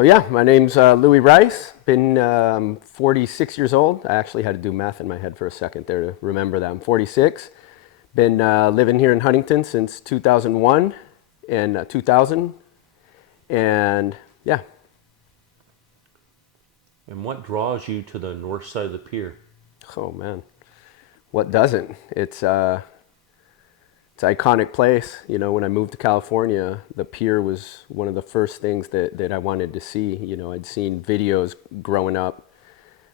So yeah, my name's Louis Rice. Been 46 years old. I actually had to do math in my head for a second there to remember that. I'm 46. Been living here in Huntington since 2001 and 2000. And yeah. And what draws you to the north side of the pier? Oh man, what doesn't? It's an iconic place. You know, when I moved to California, the pier was one of the first things that I wanted to see. You know, I'd seen videos growing up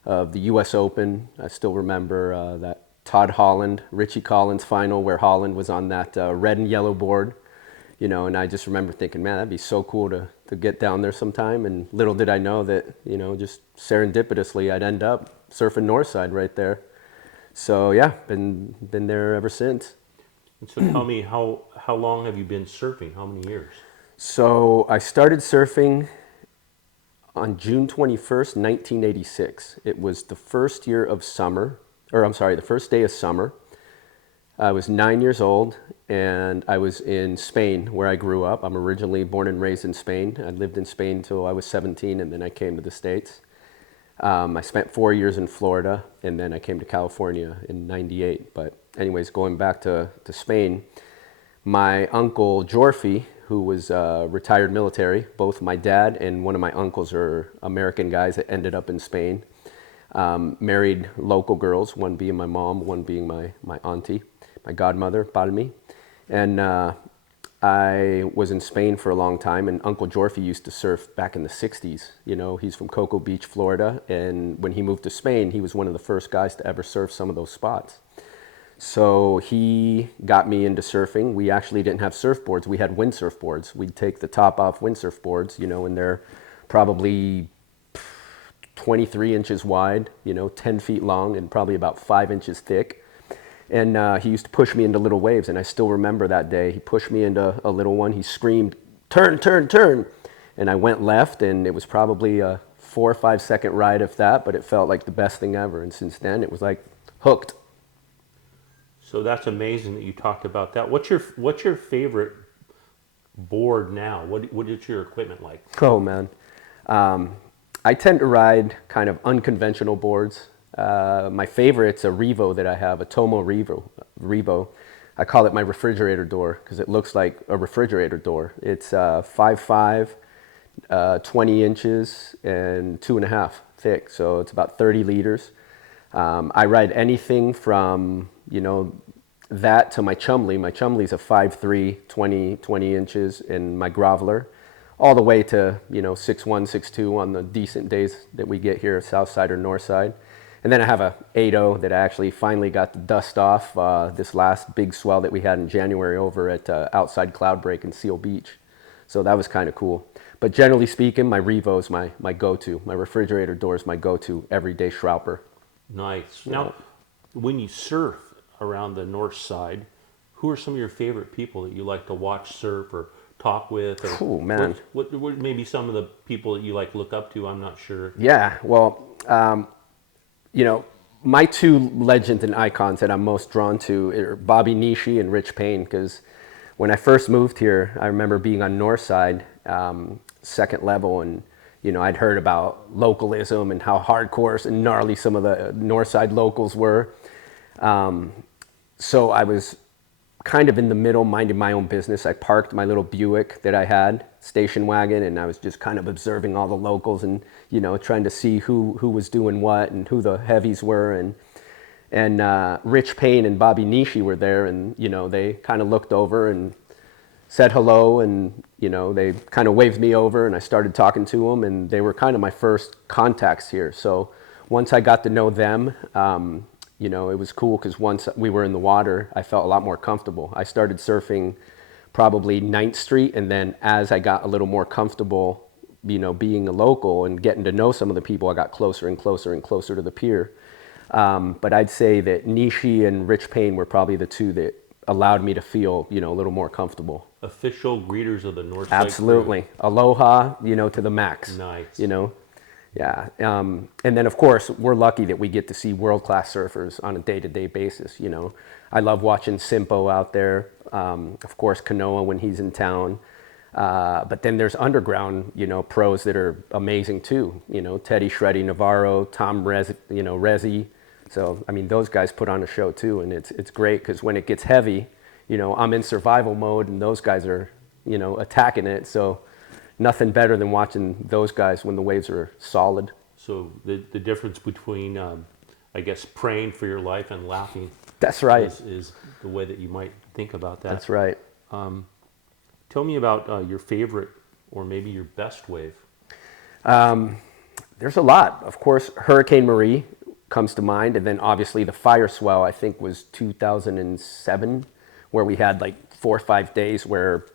of the U.S. Open. I still remember that Todd Holland, Richie Collins final where Holland was on that red and yellow board. You know, and I just remember thinking, man, that'd be so cool to get down there sometime. And little did I know that, you know, just serendipitously, I'd end up surfing Northside right there. So yeah, been there ever since. And so tell me, how long have you been surfing? How many years? So I started surfing on June 21st, 1986. It was the first year of summer, the first day of summer. I was 9 years old, and I was in Spain, where I grew up. I'm originally born and raised in Spain. I lived in Spain until I was 17, and then I came to the States. I spent 4 years in Florida, and then I came to California in 98. But anyways, going back to Spain, my uncle Jorfi, who was retired military, both my dad and one of my uncles are American guys that ended up in Spain, married local girls, one being my mom, one being my auntie, my godmother, Palmi. And I was in Spain for a long time, and Uncle Jorfi used to surf back in the 60s. You know, he's from Cocoa Beach, Florida, and when he moved to Spain, he was one of the first guys to ever surf some of those spots. So he got me into surfing. We actually didn't have surfboards. We had windsurf boards. We'd take the top off windsurf boards, you know, and they're probably 23 inches wide, you know, 10 feet long, and probably about 5 inches thick. And he used to push me into little waves, and I still remember that day. He pushed me into a little one. He screamed, "Turn, turn, turn!" And I went left, and it was probably a 4 or 5 second ride, if that, but it felt like the best thing ever. And since then, it was like hooked. So that's amazing that you talked about that. What's your favorite board now? What is your equipment like? Oh man, I tend to ride kind of unconventional boards. My favorite's a Revo that I have, a Tomo Revo. I call it my refrigerator door because it looks like a refrigerator door. It's 5'5", 20 inches, and 2.5 thick, so it's about 30 liters. I ride anything from, you know, that to my Chumley. My Chumley's a 5'3", 20 inches, and my Groveler, all the way to, you know, 6'1", 6'2" on the decent days that we get here, south side or north side. And then I have a 8.0 that I actually finally got the dust off this last big swell that we had in January over at outside Cloud Break in Seal Beach. So that was kind of cool. But generally speaking, my Revo is my go-to. My refrigerator door is my go-to everyday Schrauper. Nice. Now, when you surf around the north side, who are some of your favorite people that you like to watch surf or talk with? Or Oh man. What maybe some of the people that you like look up to? I'm not sure. Yeah, well, you know, my two legends and icons that I'm most drawn to are Bobby Nishi and Rich Payne, because when I first moved here, I remember being on Northside, second level, and you know, I'd heard about localism and how hardcore and gnarly some of the Northside locals were. So I was kind of in the middle, minding my own business. I parked my little Buick that I had, station wagon, and I was just kind of observing all the locals and, you know, trying to see who was doing what and who the heavies were. And Rich Payne and Bobby Nishi were there, and, you know, they kind of looked over and said hello, and, you know, they kind of waved me over, and I started talking to them, and they were kind of my first contacts here. So once I got to know them, you know, it was cool because once we were in the water, I felt a lot more comfortable. I started surfing probably 9th Street, and then as I got a little more comfortable, you know, being a local and getting to know some of the people, I got closer and closer and closer to the pier. But I'd say that Nishi and Rich Payne were probably the two that allowed me to feel, you know, a little more comfortable. Official greeters of the North Side. Absolutely. Crew. Aloha, you know, to the max. Nice. You know. Yeah, and then of course we're lucky that we get to see world-class surfers on a day-to-day basis. You know, I love watching Simpo out there. Of course, Kanoa when he's in town. But then there's underground, pros that are amazing too. Teddy Shreddy Navarro, Tom Rezi. So, I mean, those guys put on a show too, and it's great because when it gets heavy, I'm in survival mode and those guys are, attacking it. So nothing better than watching those guys when the waves are solid. So the difference between, I guess, praying for your life and laughing. That's right. Is the way that you might think about that. That's right. Tell me about your favorite or maybe your best wave. There's a lot. Of course, Hurricane Marie comes to mind, and then obviously the fire swell, I think, was 2007, where we had like 4 or 5 days where,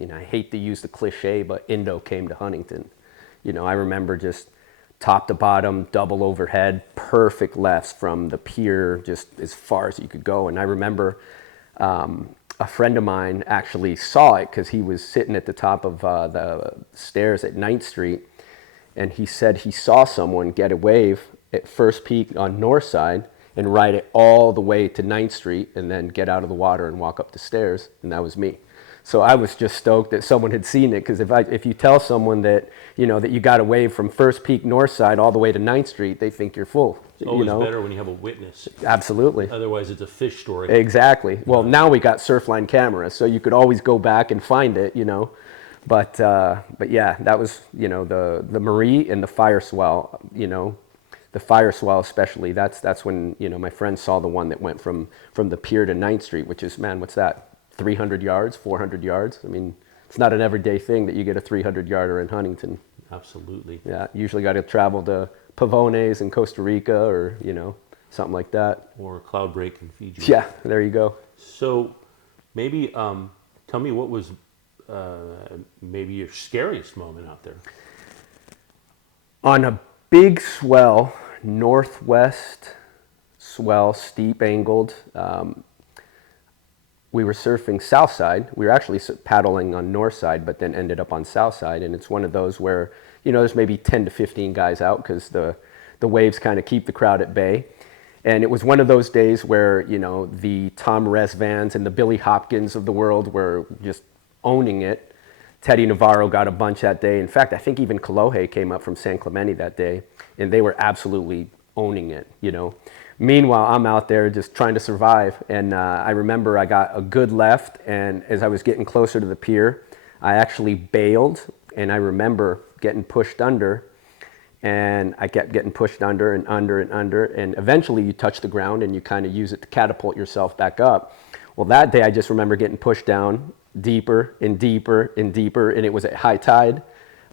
I hate to use the cliche, but Indo came to Huntington. I remember just top to bottom, double overhead, perfect lefts from the pier, just as far as you could go. And I remember a friend of mine actually saw it because he was sitting at the top of the stairs at 9th Street, and he said he saw someone get a wave at First Peak on Northside and ride it all the way to 9th Street and then get out of the water and walk up the stairs, and that was me. So I was just stoked that someone had seen it, because if you tell someone that that you got a wave from First Peak Northside all the way to 9th Street, they think you're full. It's always better when you have a witness. Absolutely. Otherwise, it's a fish story. Exactly. Well, now we got Surfline cameras, so you could always go back and find it. But yeah, that was the Marie and the fire swell. The fire swell especially. That's when my friend saw the one that went from the pier to 9th Street, which is, man, what's that? 300 yards, 400 yards. I mean, it's not an everyday thing that you get a 300-yarder in Huntington. Absolutely. Yeah, usually got to travel to Pavones in Costa Rica, or something like that. Or Cloud Break in Fiji. Yeah, there you go. So maybe tell me what was maybe your scariest moment out there. On a big swell, northwest swell, steep angled. We were surfing south side. We were actually paddling on north side, but then ended up on south side. And it's one of those where, there's maybe 10 to 15 guys out because the waves kind of keep the crowd at bay. And it was one of those days where, the Tom Resvans and the Billy Hopkins of the world were just owning it. Teddy Navarro got a bunch that day. In fact, I think even Kalohe came up from San Clemente that day, and they were absolutely owning it, Meanwhile, I'm out there just trying to survive, and I remember I got a good left, and as I was getting closer to the pier, I actually bailed, and I remember getting pushed under, and I kept getting pushed under and under and under, and eventually you touch the ground and you kind of use it to catapult yourself back up. Well, that day I just remember getting pushed down deeper and deeper and deeper, and it was at high tide,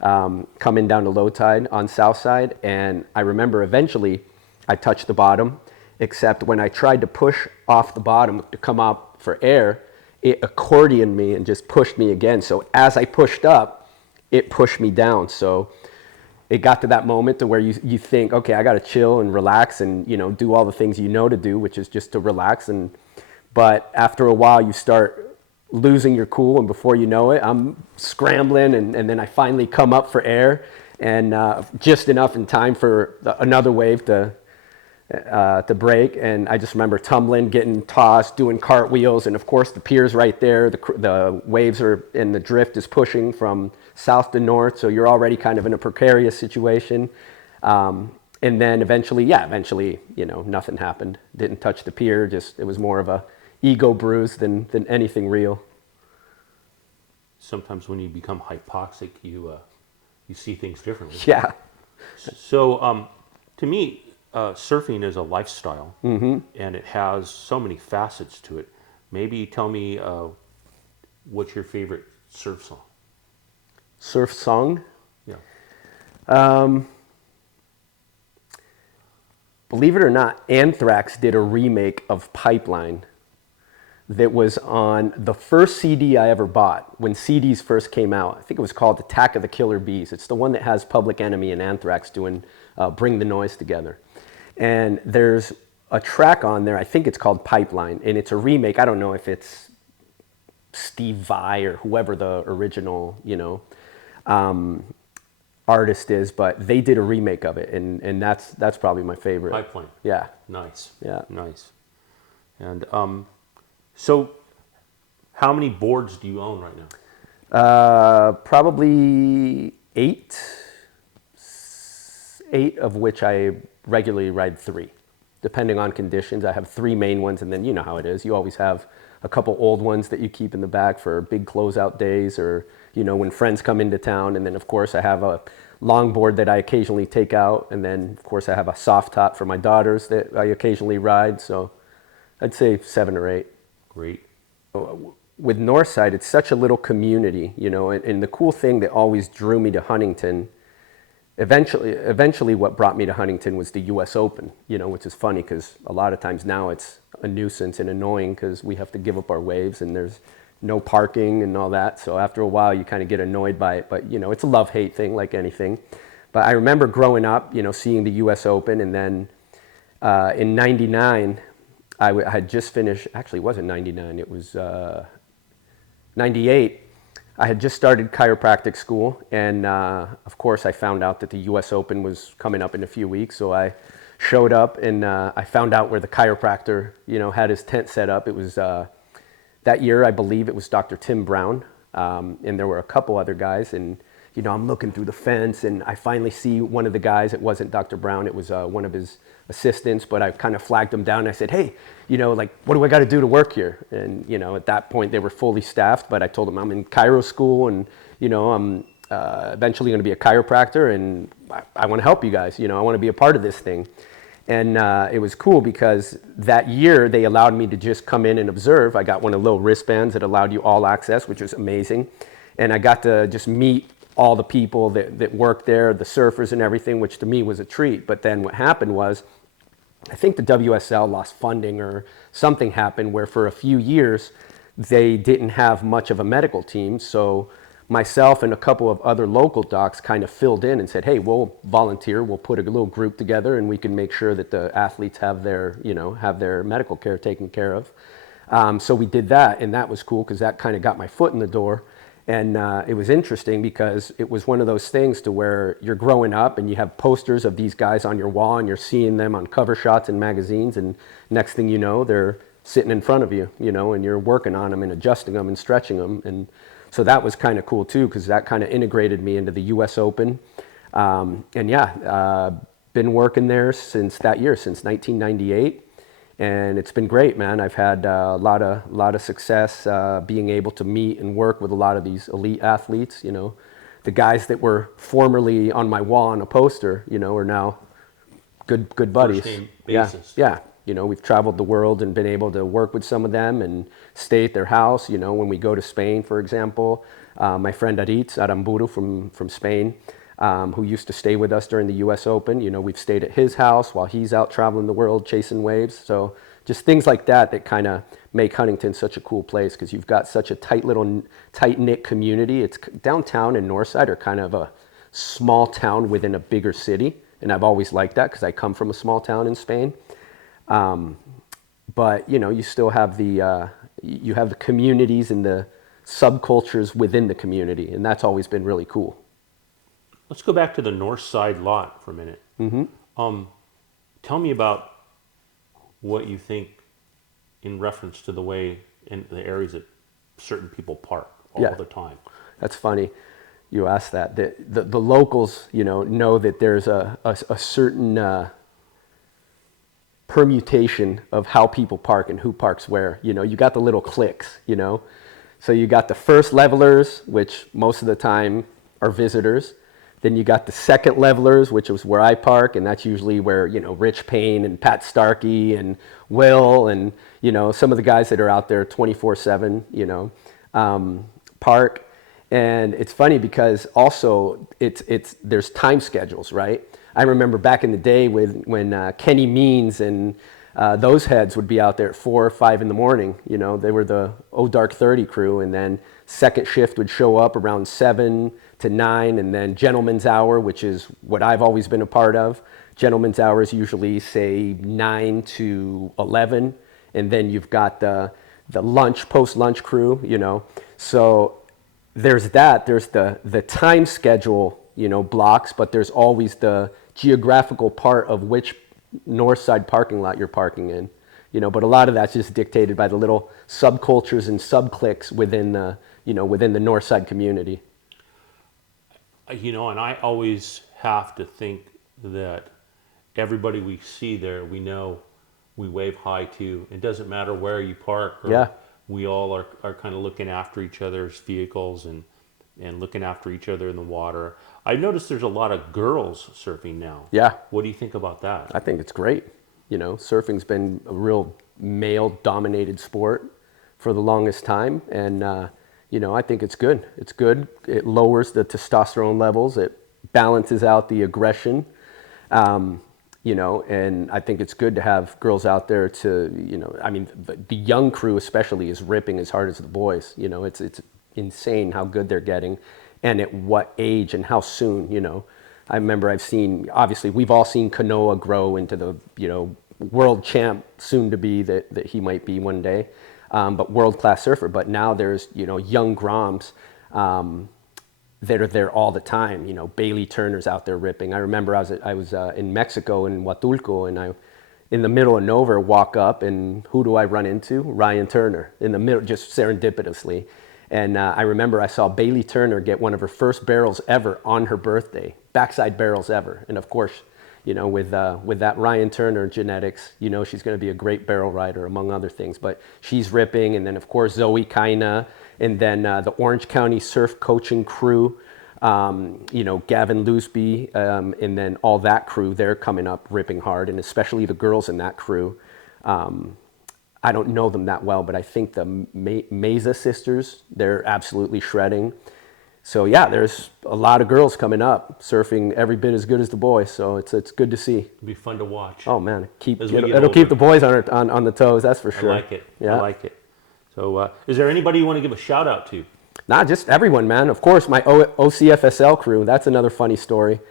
coming down to low tide on south side, and I remember eventually I touched the bottom, except when I tried to push off the bottom to come up for air, it accordioned me and just pushed me again. So as I pushed up, it pushed me down. So it got to that moment to where you think, okay, I got to chill and relax and, do all the things to do, which is just to relax. But after a while, you start losing your cool, and before you know it, I'm scrambling, and then I finally come up for air, and just enough in time for another wave to break, and I just remember tumbling, getting tossed, doing cartwheels, and of course the pier's right there. The waves are, and the drift is pushing from south to north, so you're already kind of in a precarious situation. And then eventually, nothing happened. Didn't touch the pier. It was more of a ego bruise than anything real. Sometimes when you become hypoxic, you see things differently. Yeah. So to me, surfing is a lifestyle, mm-hmm. and it has so many facets to it. Maybe tell me what's your favorite surf song? Surf song? Yeah. Believe it or not, Anthrax did a remake of Pipeline that was on the first CD I ever bought when CDs first came out. I think it was called Attack of the Killer Bees. It's the one that has Public Enemy and Anthrax doing Bring the Noise Together. And there's a track on there, I think it's called Pipeline, and it's a remake. I don't know if it's Steve Vai or whoever the original, artist is, but they did a remake of it, and that's probably my favorite. Pipeline. Yeah. Nice. Yeah. Nice. And so how many boards do you own right now? Probably eight of which I regularly ride 3, depending on conditions. I have 3 main ones, and then you know how it is. You always have a couple old ones that you keep in the back for big closeout days, or when friends come into town. And then of course I have a longboard that I occasionally take out, and then of course I have a soft top for my daughters that I occasionally ride. So I'd say 7 or 8. Great. With Northside, it's such a little community, and the cool thing that always drew me to Huntington, eventually what brought me to Huntington was the US Open, which is funny because a lot of times now it's a nuisance and annoying because we have to give up our waves and there's no parking and all that. So after a while you kind of get annoyed by it, but it's a love-hate thing like anything. But I remember growing up, seeing the US Open, and then in 99, I had just finished, actually it wasn't 99, it was 98. I had just started chiropractic school, and of course I found out that the US Open was coming up in a few weeks, so I showed up, and I found out where the chiropractor, had his tent set up. It was that year, I believe it was Dr. Tim Brown, and there were a couple other guys, and I'm looking through the fence, and I finally see one of the guys. It wasn't Dr. Brown, it was one of his assistants, but I kind of flagged him down, and I said, hey, what do I got to do to work here? And at that point they were fully staffed, but I told them I'm in chiro school, and I'm eventually going to be a chiropractor, and I want to help you guys. I want to be a part of this thing. And it was cool because that year they allowed me to just come in and observe. I got one of the little wristbands that allowed you all access, which was amazing. And I got to just meet all the people that worked there, the surfers and everything, which to me was a treat. But then what happened was, I think the WSL lost funding or something happened where for a few years they didn't have much of a medical team. So myself and a couple of other local docs kind of filled in and said, hey, we'll volunteer, we'll put a little group together, and we can make sure that the athletes have their medical care taken care of. So we did that, and that was cool because that kind of got my foot in the door. And it was interesting because it was one of those things to where you're growing up and you have posters of these guys on your wall and you're seeing them on cover shots in magazines, and next thing you know, they're sitting in front of you, and you're working on them and adjusting them and stretching them. And so that was kind of cool too, because that kind of integrated me into the US Open. Been working there since that year, since 1998. And it's been great, man. I've had a lot of success being able to meet and work with a lot of these elite athletes. The guys that were formerly on my wall on a poster, are now good buddies. First name basis. Yeah. We've traveled the world and been able to work with some of them and stay at their house. When we go to Spain, for example, my friend Aritz Aramburu from Spain, who used to stay with us during the US Open. We've stayed at his house while he's out traveling the world chasing waves. So just things like that kind of make Huntington such a cool place because you've got such a tight-knit community. It's downtown and Northside are kind of a small town within a bigger city. And I've always liked that because I come from a small town in Spain. But you still have the communities and the subcultures within the community. And that's always been really cool. Let's go back to the north side lot for a minute. Mm-hmm. Tell me about what you think in reference to the way in the areas that certain people park all the time. That's funny you asked that. The locals, know that there's a certain permutation of how people park and who parks where. You got the little cliques, So you got the first levelers, which most of the time are visitors. Then you got the second levelers, which is where I park, and that's usually where, Rich Payne and Pat Starkey and Will and, some of the guys that are out there 24/7, park. And it's funny because also there's time schedules, right? I remember back in the day when Kenny Means and those heads would be out there at 4 or 5 in the morning. They were the Oh Dark 30 crew, and then second shift would show up around 7 to 9, and then Gentleman's Hour, which is what I've always been a part of. Gentleman's Hour is usually, say, 9 to 11, and then you've got the post-lunch crew, So there's that. There's the time schedule, blocks, but there's always the geographical part of which north side parking lot you're parking in. But a lot of that's just dictated by the little subcultures and subcliques within the within the Northside community. And I always have to think that everybody we see there, we know, we wave hi to. It doesn't matter where you park. Yeah. We all are kind of looking after each other's vehicles and looking after each other in the water. I've noticed there's a lot of girls surfing now. Yeah. What do you think about that? I think it's great. Surfing's been a real male-dominated sport for the longest time, and I think it's good. It's good. It lowers the testosterone levels. It balances out the aggression. And I think it's good to have girls out there to, the young crew especially is ripping as hard as the boys. It's insane how good they're getting and at what age and how soon, I remember obviously we've all seen Kanoa grow into the, world champ soon to be that he might be one day, but world-class surfer. But now there's, young Groms, that are there all the time. Bailey Turner's out there ripping. I remember I was in Mexico in Huatulco, and I, in the middle of nowhere, walk up, and who do I run into? Ryan Turner in the middle, just serendipitously. And I remember I saw Bailey Turner get one of her first barrels ever on her birthday, backside barrels ever. And of course, with that Ryan Turner genetics, she's going to be a great barrel rider, among other things. But she's ripping, and then of course Zoe Kaina, and then the Orange County Surf Coaching crew, Gavin Loosby, and then all that crew, they're coming up ripping hard, and especially the girls in that crew. I don't know them that well, but I think the Meza sisters, they're absolutely shredding. So yeah, there's a lot of girls coming up, surfing every bit as good as the boys. So it's good to see. It'll be fun to watch. Oh man, it'll keep the boys on the toes. That's for sure. I like it. Yeah. I like it. So is there anybody you want to give a shout out to? Nah, just everyone, man. Of course, my OCFSL crew. That's another funny story.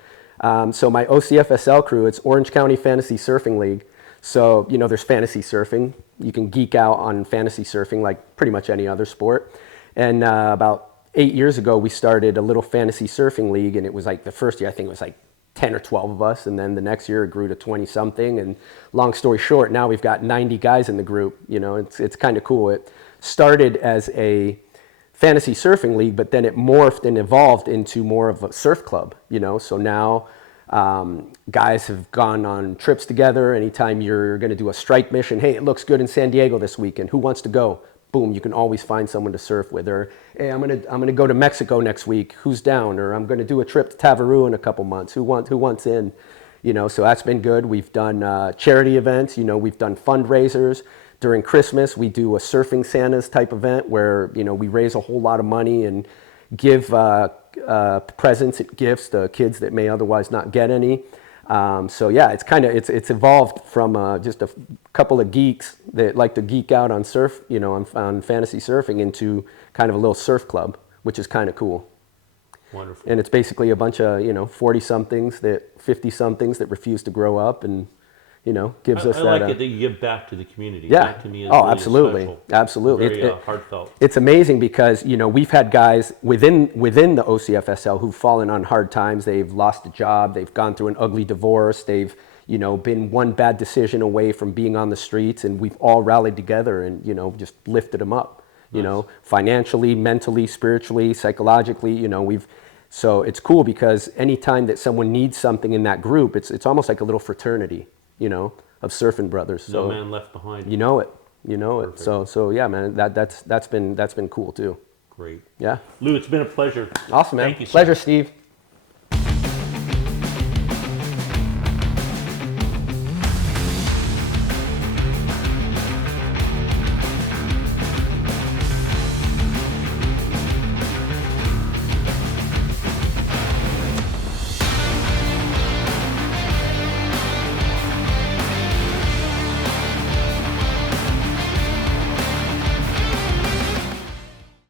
So my OCFSL crew, it's Orange County Fantasy Surfing League. So, there's fantasy surfing. You can geek out on fantasy surfing like pretty much any other sport. And about 8 years ago, we started a little fantasy surfing league, and it was like the first year, I think it was like 10 or 12 of us, and then the next year it grew to 20 something. And long story short, now we've got 90 guys in the group. It's kind of cool. It started as a fantasy surfing league, but then it morphed and evolved into more of a surf club. So now guys have gone on trips together. Anytime you're going to do a strike mission, hey, it looks good in San Diego this weekend, who wants to go? Boom, you can always find someone to surf with. Or hey, I'm gonna go to Mexico next week, who's down? Or I'm gonna do a trip to Tavaru in a couple months, who wants in? So that's been good. We've done charity events, we've done fundraisers. During Christmas, we do a Surfing Santas type event where, we raise a whole lot of money and give presents and gifts to kids that may otherwise not get any. So yeah, it's evolved from just a couple of geeks that like to geek out on surf, on fantasy surfing, into kind of a little surf club, which is kind of cool. Wonderful. And it's basically a bunch of 40-somethings 50-somethings that refuse to grow up, and gives us that. I like it that you give back to the community. Yeah. That to me is oh, really absolutely, special. absolutely. Very heartfelt. It's amazing because we've had guys within the OCFSL who've fallen on hard times. They've lost a job. They've gone through an ugly divorce. They've been one bad decision away from being on the streets, and we've all rallied together and just lifted them up. Nice. Financially, mentally, spiritually, psychologically. So it's cool because anytime that someone needs something in that group, it's almost like a little fraternity. Of surfing brothers. So no man left behind. You know it. Perfect. So yeah, man, that's been cool too. Great. Yeah. Lou, it's been a pleasure. Awesome, man. Thank you, sir. Pleasure, Steve.